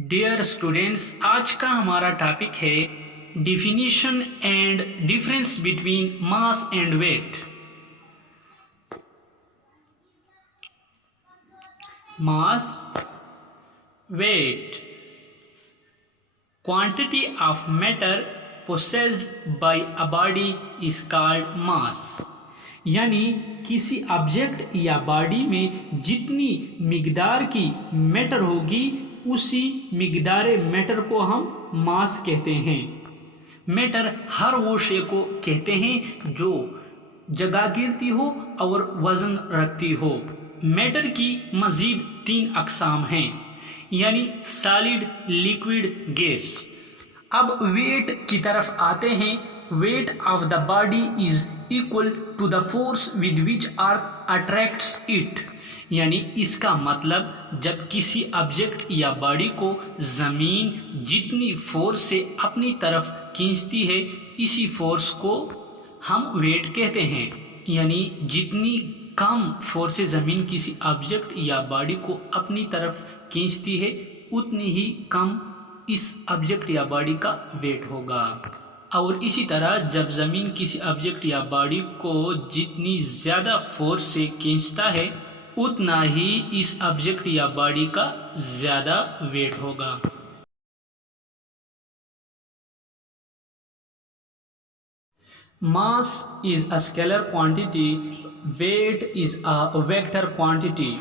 Dear students, आज का हमारा टॉपिक है definition and difference between mass and weight. Mass, weight, quantity of matter possessed by a body is called mass। यानी किसी object या body में जितनी मिकदार की मैटर होगी उसी मिकदार मैटर को हम मास कहते हैं। मैटर हर वो शे को कहते हैं जो जगह गिरती हो और वजन रखती हो। मैटर की मजीद 3 अकसाम हैं, यानी सॉलिड, लिक्विड, गैस। अब वेट की तरफ आते हैं। Weight of the body is equal to the force with which earth attracts it. यानी इसका मतलब जब किसी ऑब्जेक्ट या बॉडी को ज़मीन जितनी फोर्स से अपनी तरफ खींचती है, इसी फोर्स को हम वेट कहते हैं। यानी जितनी कम फोर्स से ज़मीन किसी ऑब्जेक्ट या बॉडी को अपनी तरफ खींचती है, उतनी ही कम इस ऑब्जेक्ट या बॉडी का वेट होगा। और इसी तरह जब ज़मीन किसी ऑब्जेक्ट या बॉडी को जितनी ज़्यादा फोर्स से खींचता है, उतना ही इस ऑब्जेक्ट या बॉडी का ज़्यादा वेट होगा। Mass is a scalar quantity, weight is a vector quantity.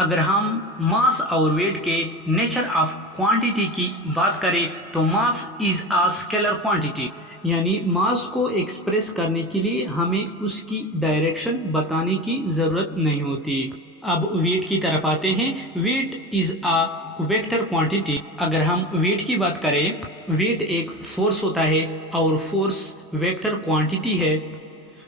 अगर हम मास और वेट के नेचर ऑफ क्वांटिटी की बात करें तो मास इज अ स्केलर क्वांटिटी, यानी मास को एक्सप्रेस करने के लिए हमें उसकी डायरेक्शन बताने की ज़रूरत नहीं होती। अब वेट की तरफ आते हैं। Weight is a vector quantity. अगर हम वेट की बात करें, वेट एक फोर्स होता है और फोर्स वेक्टर क्वांटिटी है।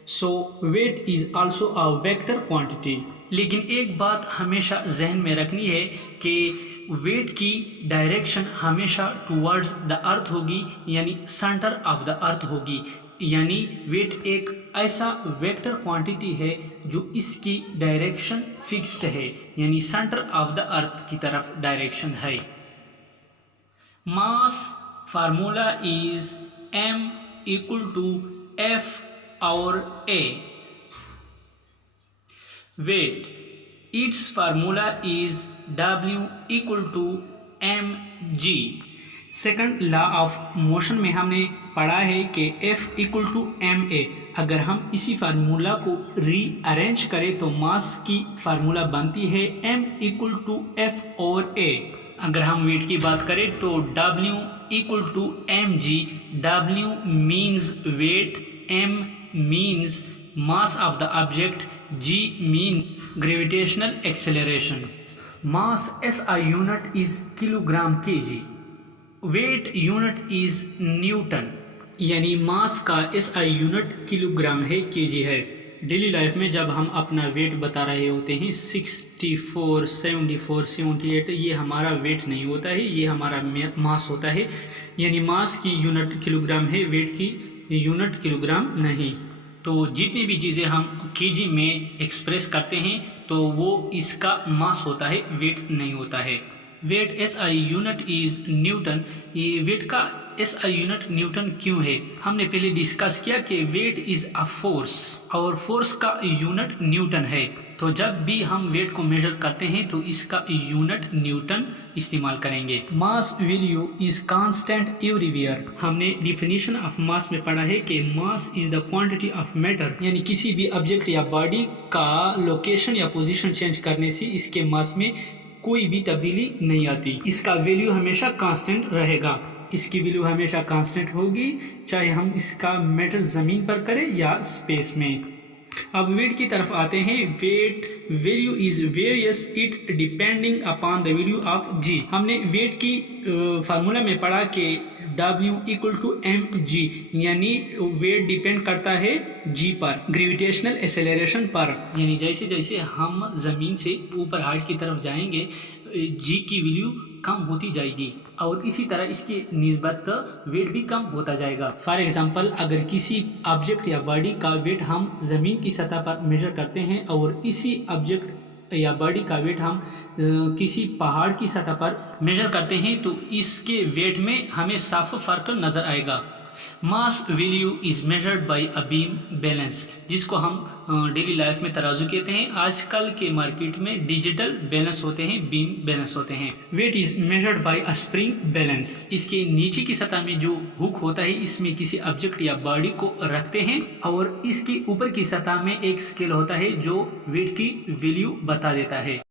So weight is also a vector quantity. लेकिन एक बात हमेशा जहन में रखनी है कि वेट की डायरेक्शन हमेशा टुवर्ड्स द अर्थ होगी, यानी सेंटर ऑफ द अर्थ होगी। यानी वेट एक ऐसा वेक्टर क्वांटिटी है जो इसकी डायरेक्शन फिक्स्ड है, यानी सेंटर ऑफ द अर्थ की तरफ डायरेक्शन है। Mass formula is m equal to f और a। weight, its formula is W equal to mg। Second law of motion में हमने पढ़ा है कि F इक्वल टू ma। अगर हम इसी फार्मूला को रीअरेंज करें तो मास की फार्मूला बनती है m इक्वल टू F और a। अगर हम वेट की बात करें तो W equal to mg। W means weight, m means mass of the object, g means gravitational acceleration। mass SI unit is kilogram kg। weight unit is Newton। यानी मास का SI unit kilogram है, kg है। Daily life में जब हम अपना wait बता रहे होते हैं 64, 74, 78, ये हमारा वेट नहीं होता है, ये हमारा मास होता है। यानी मास की यूनिट किलोग्राम है, वेट की यूनिट किलोग्राम नहीं। तो जितनी भी चीज़ें हम केजी में एक्सप्रेस करते हैं तो वो इसका मास होता है, वेट नहीं होता है। Weight SI unit is newton. ये वेट का SI यूनिट न्यूटन क्यों है? हमने पहले डिस्कस किया कि वेट इज़ अ फोर्स और फोर्स का यूनिट न्यूटन है। तो जब भी हम वेट को मेजर करते हैं तो इसका यूनिट न्यूटन इस्तेमाल करेंगे। मास वैल्यू इज कांस्टेंट एवरीवेयर। हमने डिफिनीशन ऑफ मास में पढ़ा है कि mass is the quantity of matter, यानी किसी भी ऑब्जेक्ट या बॉडी का लोकेशन या पोजीशन चेंज करने से इसके मास में कोई भी तब्दीली नहीं आती। इसका वैल्यू हमेशा कांस्टेंट रहेगा। इसकी वैल्यू हमेशा कांस्टेंट होगी, चाहे हम इसका मैटर ज़मीन पर करें या स्पेस में। अब वेट की तरफ आते हैं। Weight value is varies it depending upon the value of g। हमने वेट की फार्मूला में पढ़ा कि W इक्वल टू mg, यानी वेट डिपेंड करता है g पर, ग्रेविटेशनल एक्सेलरेशन पर। यानी जैसे जैसे हम ज़मीन से ऊपर हाइट की तरफ जाएंगे g की वैल्यू कम होती जाएगी और इसी तरह इसकी निस्बत वेट भी कम होता जाएगा। फॉर एग्जांपल, अगर किसी ऑब्जेक्ट या बॉडी का वेट हम ज़मीन की सतह पर मेजर करते हैं और इसी ऑब्जेक्ट या बॉडी का वेट हम किसी पहाड़ की सतह पर मेजर करते हैं तो इसके वेट में हमें साफ फर्क नज़र आएगा। Mass value is measured by a beam balance, जिसको हम डेली लाइफ में तराजू कहते हैं। आजकल के मार्केट में डिजिटल बैलेंस होते हैं, बीम बैलेंस होते हैं। Weight is measured by a spring balance. इसके नीचे की सतह में जो हुक होता है इसमें किसी ऑब्जेक्ट या बॉडी को रखते हैं और इसके ऊपर की सतह में एक स्केल होता है जो वेट की वैल्यू बता देता है।